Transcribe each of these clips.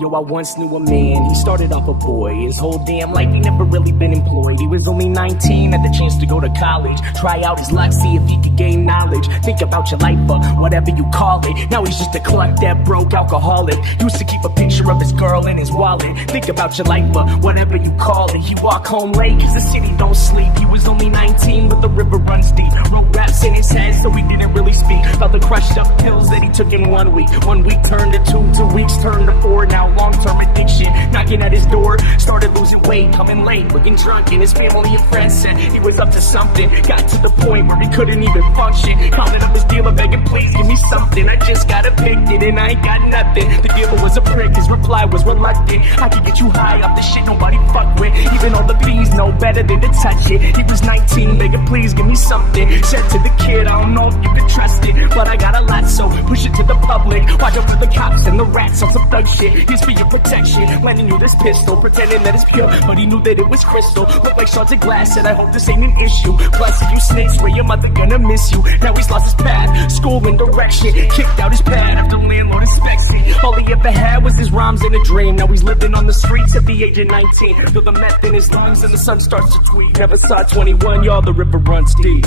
Yo, I once knew a man, he started off a boy. His whole damn life he never really been employed. He was only 19, had the chance to go to college, try out his luck, see if he could gain knowledge. Think about your life, whatever you call it. Now he's just a cluck that broke alcoholic. Used to keep a picture of his girl in his wallet. Think about your life, whatever you call it. He walk home late cause the city don't sleep. He was only 19 but the river runs deep. Wrote raps in his head so he didn't really speak. About the crushed up pills that he took in 1 week. 1 week turned to 2 weeks turned to 4. Now long-term addiction knocking at his door. Started losing weight, coming late, looking drunk, and his family and friends said he was up to something. Got to the point where he couldn't even function. Calling up his dealer begging, please give me something. I just got addicted and I ain't got nothing. The dealer was a prick, his reply was reluctant. I can get you high off the shit nobody fuck with. Even all the bees know better than to touch it. He was 19, begging, please give me something. Said to the kid, I don't know if you can trust it, but I got a lot, so push it to the public. Watch out for the cops and the rats on some thug shit. Here's for your protection, lending you this pistol, pretending that it's pure, but he knew that it was crystal. Looked like shards of glass, and I hope this ain't an issue. Plus, if you snitch, swear your mother gonna miss you. Now he's lost his path, school and direction, kicked out his pad after landlord inspects it. All he ever had was his rhymes and a dream. Now he's living on the streets at the age of 19. Feel the meth in his lungs and the sun starts to tweet. Never saw 21, y'all, the river runs deep.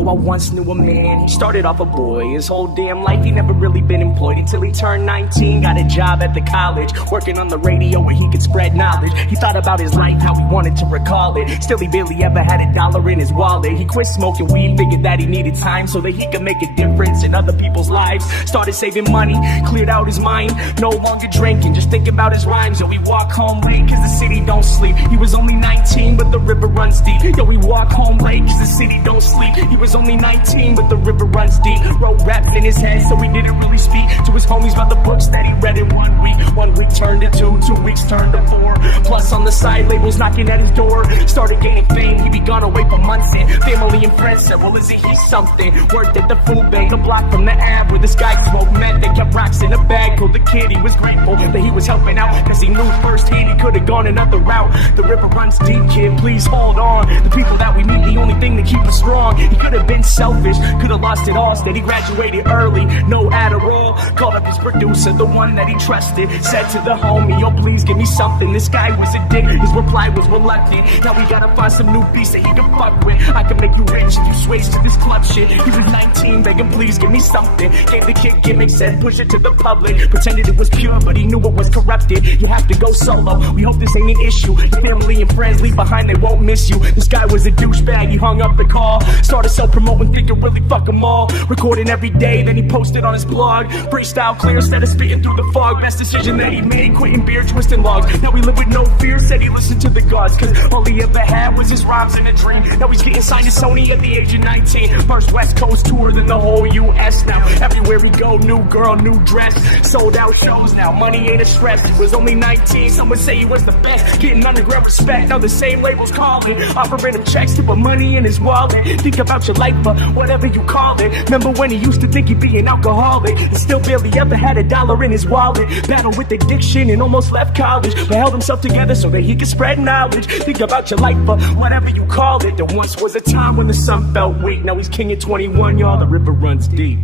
I once knew a man, he started off a boy. His whole damn life he never really been employed until he turned 19, got a job at the college, working on the radio where he could spread knowledge. He thought about his life, how he wanted to recall it. Still he barely ever had $1 in his wallet. He quit smoking weed, figured that he needed time so that he could make a difference in other people's lives. Started saving money, cleared out his mind, no longer drinking, just thinking about his rhymes. Yo, he walk home late cause the city don't sleep. He was only 19 but the river runs deep. Yo, he walk home late cause the city don't sleep. He was only 19 but the river runs deep. Wrote rap in his head so he didn't really speak to his homies about the books that he read in 1 week. 1 week turned to 2 weeks turned to 4. Plus on the side labels knocking at his door. Started gaining fame, he'd be gone away for months and family and friends said, well isn't he something? Worked at the food bank a block from the Ave where this guy smoked meth. They kept rocks in a bag. Told the kid he was grateful that he was helping out cause he knew firsthand he could have gone another route. The river runs deep, kid, please hold on. The people that we meet, the only thing that keep us strong. He could have been selfish, could have lost it all. Said he graduated early, no Adderall. Called up his producer, the one that he trusted. Said to the homie, yo please give me something. This guy was a dick, his reply was reluctant. Now we gotta find some new beats that he can fuck with. I can make you rich if you switch to this club shit. He was 19, begging please give me something. Gave the kid gimmicks, said push it to the public. Pretended it was pure, but he knew it was corrupted. You have to go solo, we hope this ain't an issue. Your family and friends leave behind, they won't miss you. This guy was a douchebag, he hung up the call. Started self-promoting, thinking really fuck them all. Recording every day, then he posted on his blog. Freestyle clear instead of spitting through the fog. Best decision that he made, quitting beer, twisting logs. Now he live with no fear, said he listened to the gods cause all he ever had was his rhymes and a dream. Now he's getting signed to Sony at the age of 19. First West Coast tour, then the whole US. Now everywhere we go, new girl, new dress. Sold out shows now, money ain't a stress. He was only 19, some would say he was the best. Getting underground respect, now the same labels calling. Offering him checks to put money in his wallet. Think about your life, whatever you call it. Remember when he used to think he'd be an alcoholic and still barely ever had $1 in his wallet. Battled with addiction and almost left college, but held himself together so that he could spread knowledge. Think about your life, whatever you call it. There once was a time when the sun felt weak. Now he's king at 21, y'all, the river runs deep.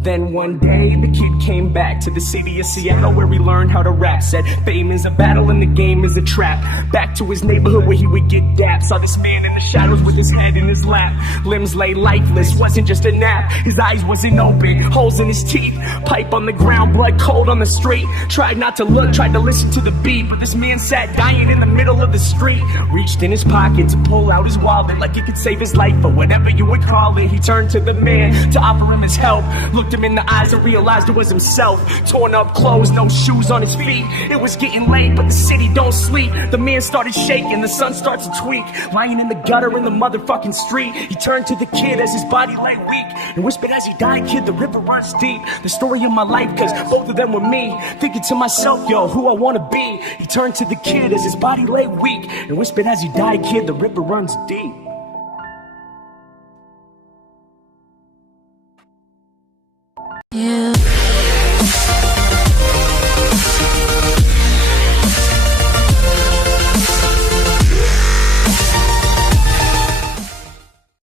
Then one day, the kid came back to the city of Seattle where he learned how to rap. Said fame is a battle and the game is a trap. Back to his neighborhood where he would get dapped. Saw this man in the shadows with his head in his lap. Limbs lay lifeless, wasn't just a nap. His eyes wasn't open, holes in his teeth. Pipe on the ground, blood cold on the street. Tried not to look, tried to listen to the beat, but this man sat dying in the middle of the street. Reached in his pocket to pull out his wallet like it could save his life or whatever you would call it. He turned to the man to offer him his help. Looked him in the eyes and realized it was himself. Torn up clothes, no shoes on his feet. It was getting late, but the city don't sleep. The man started shaking, the sun starts to tweak. Lying in the gutter in the motherfucking street. He turned to the kid as his body lay weak and whispered as he died, kid, the river runs deep. The story of my life, cause both of them were me. Thinking to myself, yo, who I wanna be. He turned to the kid as his body lay weak and whispered as he died, kid, the river runs deep.